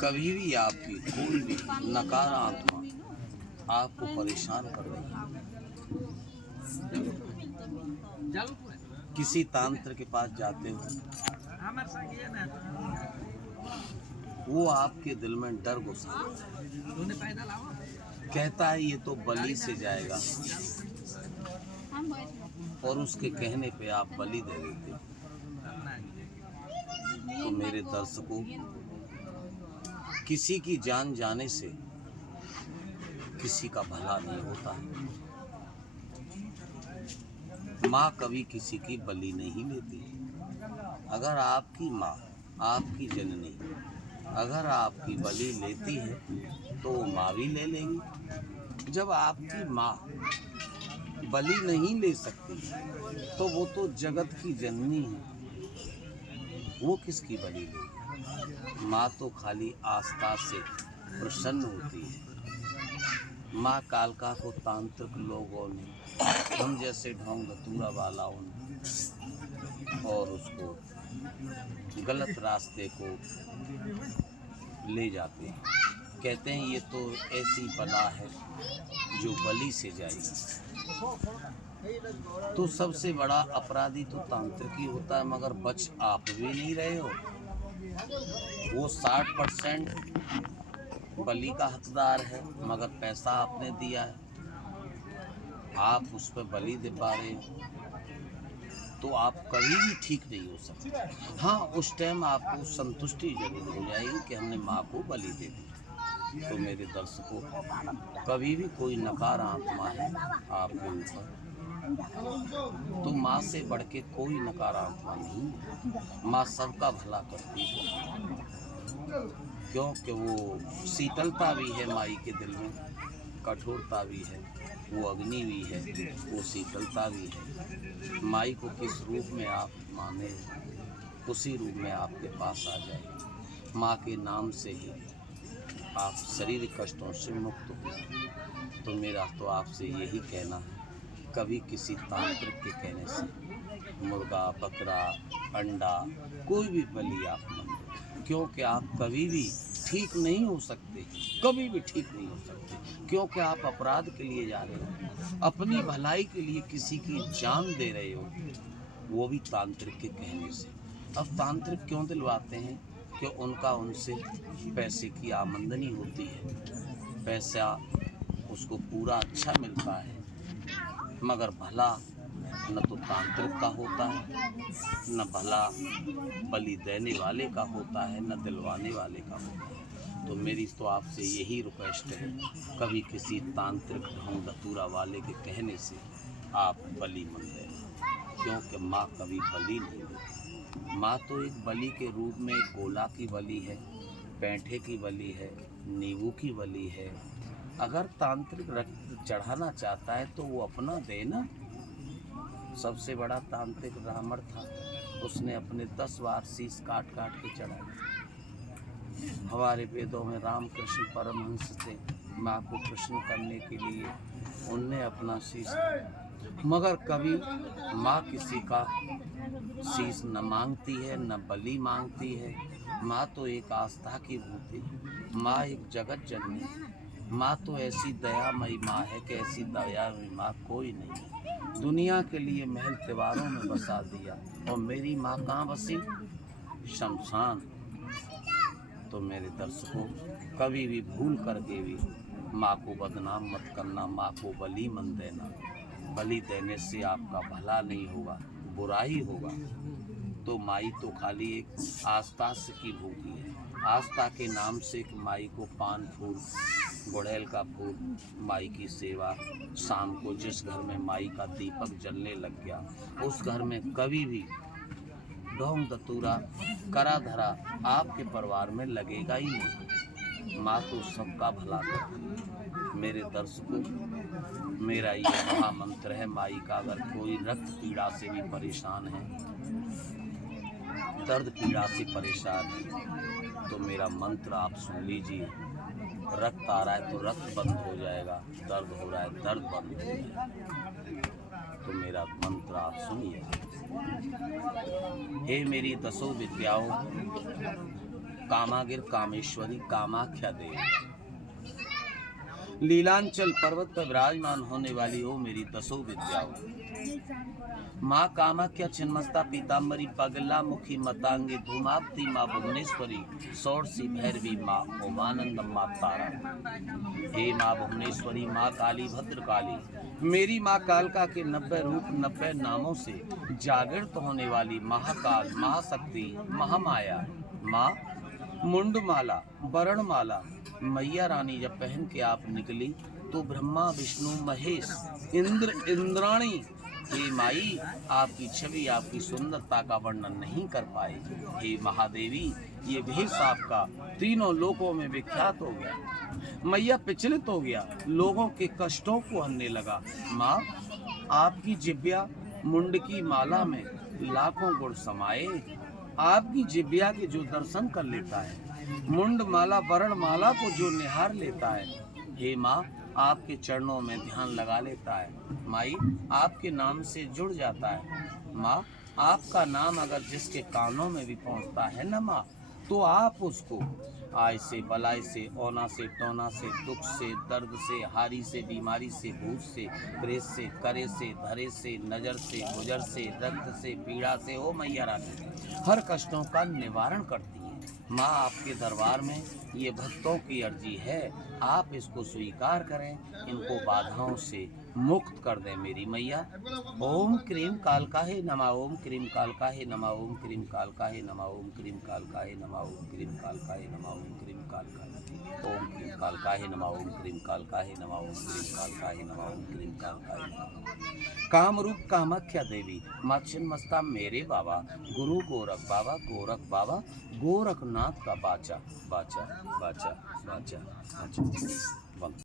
कभी भी आपकी कोई भी नकारात्मक आपको परेशान कर रही है, किसी तंत्र के पास जाते हो, वो आपके दिल में डर घुसा कहता है ये तो बलि से जाएगा, और उसके कहने पे आप बलि दे देते हो। तो मेरे दर्शकों, किसी की जान जाने से किसी का भला नहीं होता है। माँ कभी किसी की बलि नहीं लेती। अगर आपकी माँ, आपकी जननी अगर आपकी बलि लेती है तो वो माँ भी ले लेगी। जब आपकी माँ बलि नहीं ले सकती तो वो तो जगत की जननी है, वो किसकी बलि लेगी? माँ तो खाली आस्था से प्रसन्न होती है। माँ कालका को तांत्रिक लोगों ने, हम जैसे ढोंग धतूरा वालाओं ने, और उसको गलत रास्ते को ले जाते हैं। कहते हैं ये तो ऐसी बला है जो बलि से जाएगी। तो सबसे बड़ा अपराधी तो तांत्रिक ही होता है, मगर बच आप भी नहीं रहे हो। वो 60% बलि का हकदार है, मगर पैसा आपने दिया है, आप उस पर बलि दे पा रहे हो, तो आप कभी भी ठीक नहीं हो सकते। हाँ, उस टाइम आपको संतुष्टि जरूर हो जाएगी कि हमने माँ को बलि दे दी। तो मेरे दर्शकों, कभी भी कोई नकार आत्मा है आपके ऊपर, तो माँ से बढ़ के कोई नकारात्मा नहीं है। माँ सबका भला करती है, क्योंकि वो शीतलता भी है माई के दिल में, कठोरता भी है, वो अग्नि भी है, वो शीतलता भी है। माई को किस रूप में आप माने, उसी रूप में आपके पास आ जाए। माँ के नाम से ही आप शरीर कष्टों से मुक्त हो। तो मेरा तो आपसे यही कहना है, कभी किसी तांत्रिक के कहने से मुर्गा, बकरा, अंडा कोई भी बलि आप मत दो, क्योंकि आप कभी भी ठीक नहीं हो सकते, कभी भी ठीक नहीं हो सकते, क्योंकि आप अपराध के लिए जा रहे हो, अपनी भलाई के लिए किसी की जान दे रहे हो, वो भी तांत्रिक के कहने से। अब तांत्रिक क्यों दिलवाते हैं? कि उनका उनसे पैसे की आमदनी होती है, पैसा उसको पूरा अच्छा मिलता है, मगर भला न तो तांत्रिक का होता है, न भला बलि देने वाले का होता है, न दिलवाने वाले का होता है। तो मेरी तो आपसे यही रिक्वेस्ट है, कभी किसी तांत्रिक ढोंग धतूरा वाले के कहने से आप बलि मत देना, क्योंकि माँ कभी बलि नहीं देती। माँ तो एक बलि के रूप में गोला की बलि है, पैंठे की बलि है, नींबू की बलि है। अगर तांत्रिक रक्त चढ़ाना चाहता है तो वो अपना देना। सबसे बड़ा तांत्रिक रावण था, उसने अपने 10 बार शीश काट काट के चढ़ाया। हमारे वेदों में रामकृष्ण परमहंस थे, माँ को प्रसन्न करने के लिए उनने अपना शीश, मगर कभी माँ किसी का शीश न मांगती है, न बलि मांगती है। माँ तो एक आस्था की भूति, माँ एक जगत जननी है। माँ तो ऐसी दयामयी माँ है कि ऐसी दयामयी माँ कोई नहीं है। दुनिया के लिए महल त्योहारों में बसा दिया, और मेरी माँ कहाँ बसी? शमशान। तो मेरे दर्शकों, कभी भी भूल करके भी माँ को बदनाम मत करना, माँ को बलि मत देना। बलि देने से आपका भला नहीं होगा, बुराई होगा। तो माई तो खाली एक आस्था से की भूखी है। आस्था के नाम से एक माई को पान फूल, गुड़ैल का फूल, माई की सेवा। शाम को जिस घर में माई का दीपक जलने लग गया, उस घर में कभी भी ढोंग धतूरा करा धरा आपके परिवार में लगेगा ही नहीं। माँ तो सबका भला करती है। मेरे दर्शकों, मेरा ये महामंत्र है माई का, अगर कोई रक्त पीड़ा से भी परेशान है, दर्द पीड़ा से परेशान है, तो मेरा मंत्र आप सुन लीजिए। रक्त आ रहा है तो रक्त बंद हो जाएगा, दर्द हो रहा है दर्द बंद हो जाएगा। तो मेरा मंत्र आप सुनिए। हे मेरी 10 विद्याओं, कामागिर कामेश्वरी कामाख्या देवी। लीलांचल पर्वत पर विराजमान होने वाली हो मेरी दसों विद्याओं। माँ कामाख्या छिन्नमस्ता पीताम्बरी पगला मुखी मतांगी धूमावती माँ भुवनेश्वरी सौरसी भैरवी माँ उमानंद माँ तारा। हे माँ भुवनेश्वरी माँ काली भद्रकाली, मेरी माँ कालका के 90 रूप 90 नामों से जागृत होने वाली महाकाल महाशक्ति महामाया माँ मुंडमाला वरणमाला मैया रानी जब पहन के आप निकली तो ब्रह्मा विष्णु महेश इंद्र इंद्राणी हे माई आपकी छवि आपकी सुंदरता का वर्णन नहीं कर पाए। हे महादेवी ये भेष आपका तीनों लोकों में विख्यात हो गया। मैया विचलित हो गया, लोगों के कष्टों को हरने लगा। माँ आपकी जिब्या मुंड की माला में लाखों गुण समाये। आपकी जिब्या के जो दर्शन कर लेता है, मुंड माला वरण माला को जो निहार लेता है, हे माँ आपके चरणों में ध्यान लगा लेता है, माई आपके नाम से जुड़ जाता है। माँ आपका नाम अगर जिसके कानों में भी पहुँचता है न माँ, तो आप उसको आय से बलाय से औना से टोना से दुख से दर्द से हारी से बीमारी से भूत से प्रेत से करे से धरे से नजर से गुजर से रक्त से पीड़ा से ओ मैया रानी हर कष्टों का निवारण करती है। माँ आपके दरबार में ये भक्तों की अर्जी है, आप इसको स्वीकार करें, इनको बाधाओं से मुक्त कर दें मेरी मैया। ओम क्रीम कालकाहे नमः, ओम क्रीम कालकाहे नमः, ओम क्रीम कालकाहे नमः, ओम क्रीम कालकाहे नमः, ओम क्रीम कालकाहे नमः, ओम क्रीम कालकाहे, ओम क्रीम कालकाहे नमः, ओम क्रीम कालकाहे नमः, ओम क्रीम कालकाहे नमः, ओम क्रीम कालकाहे नमः। कामरूप कामाख्या देवी माँ छिन्नमस्ता मेरे बाबा गुरु गोरख बाबा गोरखनाथ का बाचा बाचा बाचा बाचा बाचा।